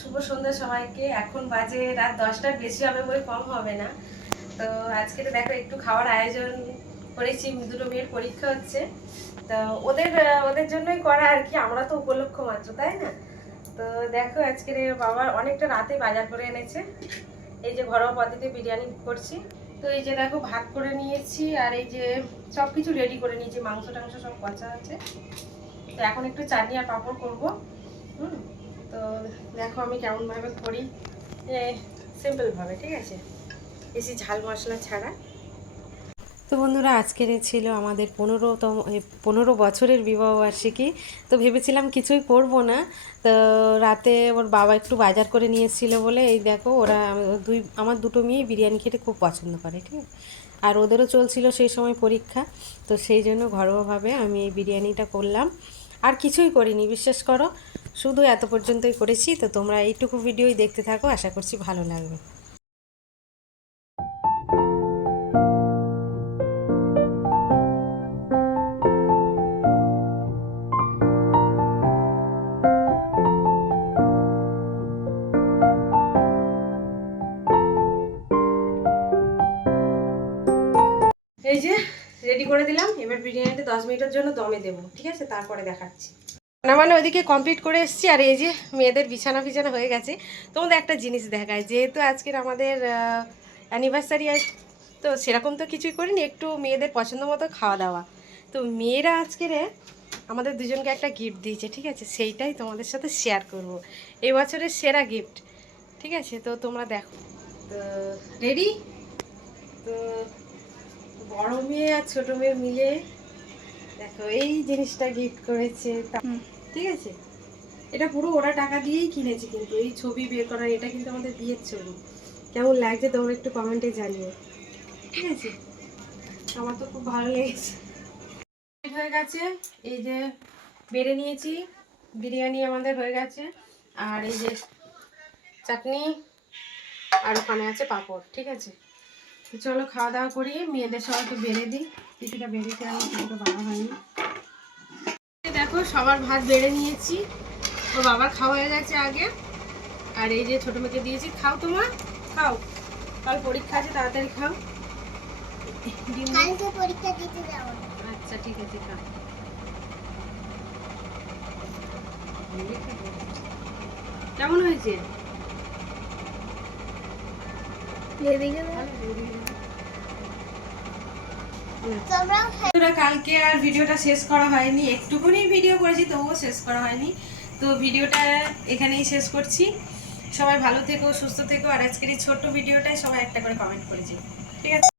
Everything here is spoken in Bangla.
শুভ সন্ধ্যা সবাইকে। এখন বাজে রাত 10টার বেশি হবে বলে কম হবে না। তো আজকে তো দেখো একটু খাওয়ার আয়োজন করেছি, দুটো মেয়ের পরীক্ষা হচ্ছে, তো ওদের জন্যই করা আর কি। আমরা তো উপলক্ষ মাত্র, তাই না? তো দেখো আজকে বাবা অনেকটা রাতে বাজার করে এনেছে। এই যে ঘরোয়া পদ্ধতিতে বিরিয়ানি করছি। তো এই যে দেখো ভাত করে নিয়েছি, আর এই যে সব কিছু রেডি করে নিয়েছি, মাংস টাংস সব কষা আছে। তো এখন একটু চাটনি আর পাঁপড় করবো। তো দেখো আমি কেমনভাবে করি, সিম্পলভাবে, ঠিক আছে, বেশি ঝাল মশলা ছাড়া। তো বন্ধুরা, আজকের ছিল আমাদের 15 বছরের বিবাহবার্ষিকী। তো ভেবেছিলাম কিছুই করব না, তো রাতে ওর বাবা একটু বাজার করে নিয়ে এসেছিলো বলে এই দেখো ওরা আমার দুটো মেয়ে বিরিয়ানি খেতে খুব পছন্দ করে, ঠিক আছে। আর ওদেরও চলছিল সেই সময় পরীক্ষা, তো সেই জন্য ঘরোয়াভাবে আমি এই বিরিয়ানিটা করলাম। আর কিছুই করিনি, বিশ্বাস করো, শুধু এত পর্যন্তই করেছি। তো তোমরা এইটুকু ভিডিওই দেখতে থাকো, আশা করছি ভালো লাগবে। এই যে রেডি করে দিলাম, এবার বিরিয়ানিটা 10 মিনিটের জন্য দমে দেবো, ঠিক আছে, তারপরে দেখাচ্ছি। মানে ওইদিকে কমপ্লিট করে এসেছি, আর এই যে মেয়েদের বিছানা ফিছানা হয়ে গেছে। তোমাদের একটা জিনিস দেখায়, যেহেতু আজকের আমাদের অ্যানিভার্সারি, তো সেরকম তো কিছুই করিনি, একটু মেয়েদের পছন্দ মতো খাওয়া দাওয়া। তো মেয়েরা আজকের আমাদের দুজনকে একটা গিফট দিয়েছে, ঠিক আছে, সেইটাই তোমাদের সাথে শেয়ার করব, এই বছরের সেরা গিফট, ঠিক আছে। তো তোমরা দেখো। তো রেডি? তো বড় মেয়ে আর ছোট মেয়ে মিলে দেখো এই জিনিসটা গিফট করেছে, ঠিক আছে। এটা পুরো ওরা টাকা দিয়েই কিনেছে, কিন্তু এই ছবি বের করার, এটা কিন্তু আমাদের বিয়ের ছবি। কেমন লাগছে তোমরা একটু কমেন্টে জানিও, ঠিক আছে। আমার তো খুব ভালো লেগেছে। হয়ে গেছে, এই যে বেড়ে নিয়েছি, বিরিয়ানি আমাদের হয়ে গেছে, আর এই যে চাটনি, আর ওখানে আছে পাঁপড়, ঠিক আছে। চলো খাওয়া দাওয়া করি, মেয়েদের সবাইকে বেড়ে দিই। কিছুটা বেড়েছে, আমি কিছুটা বাড়া হয়নি। দেখো সবার ভাত বেড়ে নিয়েছি, ও বাবার খাওয়া হয়ে গেছে আগে, আর এই যে ছোট মেয়েকে দিয়েছি। খাও তোমার, খাও, কাল পরীক্ষা আছে, তাড়াতাড়ি খাও। কালকে পরীক্ষা দিতে যাব। আচ্ছা ঠিক আছে, খাও। কেমন হয়েছে? কালকে আর ভিডিওটা শেষ করা হয়নি, একটুখানি ভিডিও করেছি, তবুও শেষ করা হয়নি। তো ভিডিওটা এখানেই শেষ করছি। সবাই ভালো থেকো, সুস্থ থেকো, আর আজকের এই ছোট্ট ভিডিওটাই সবাই একটা করে কমেন্ট করেছি, ঠিক আছে।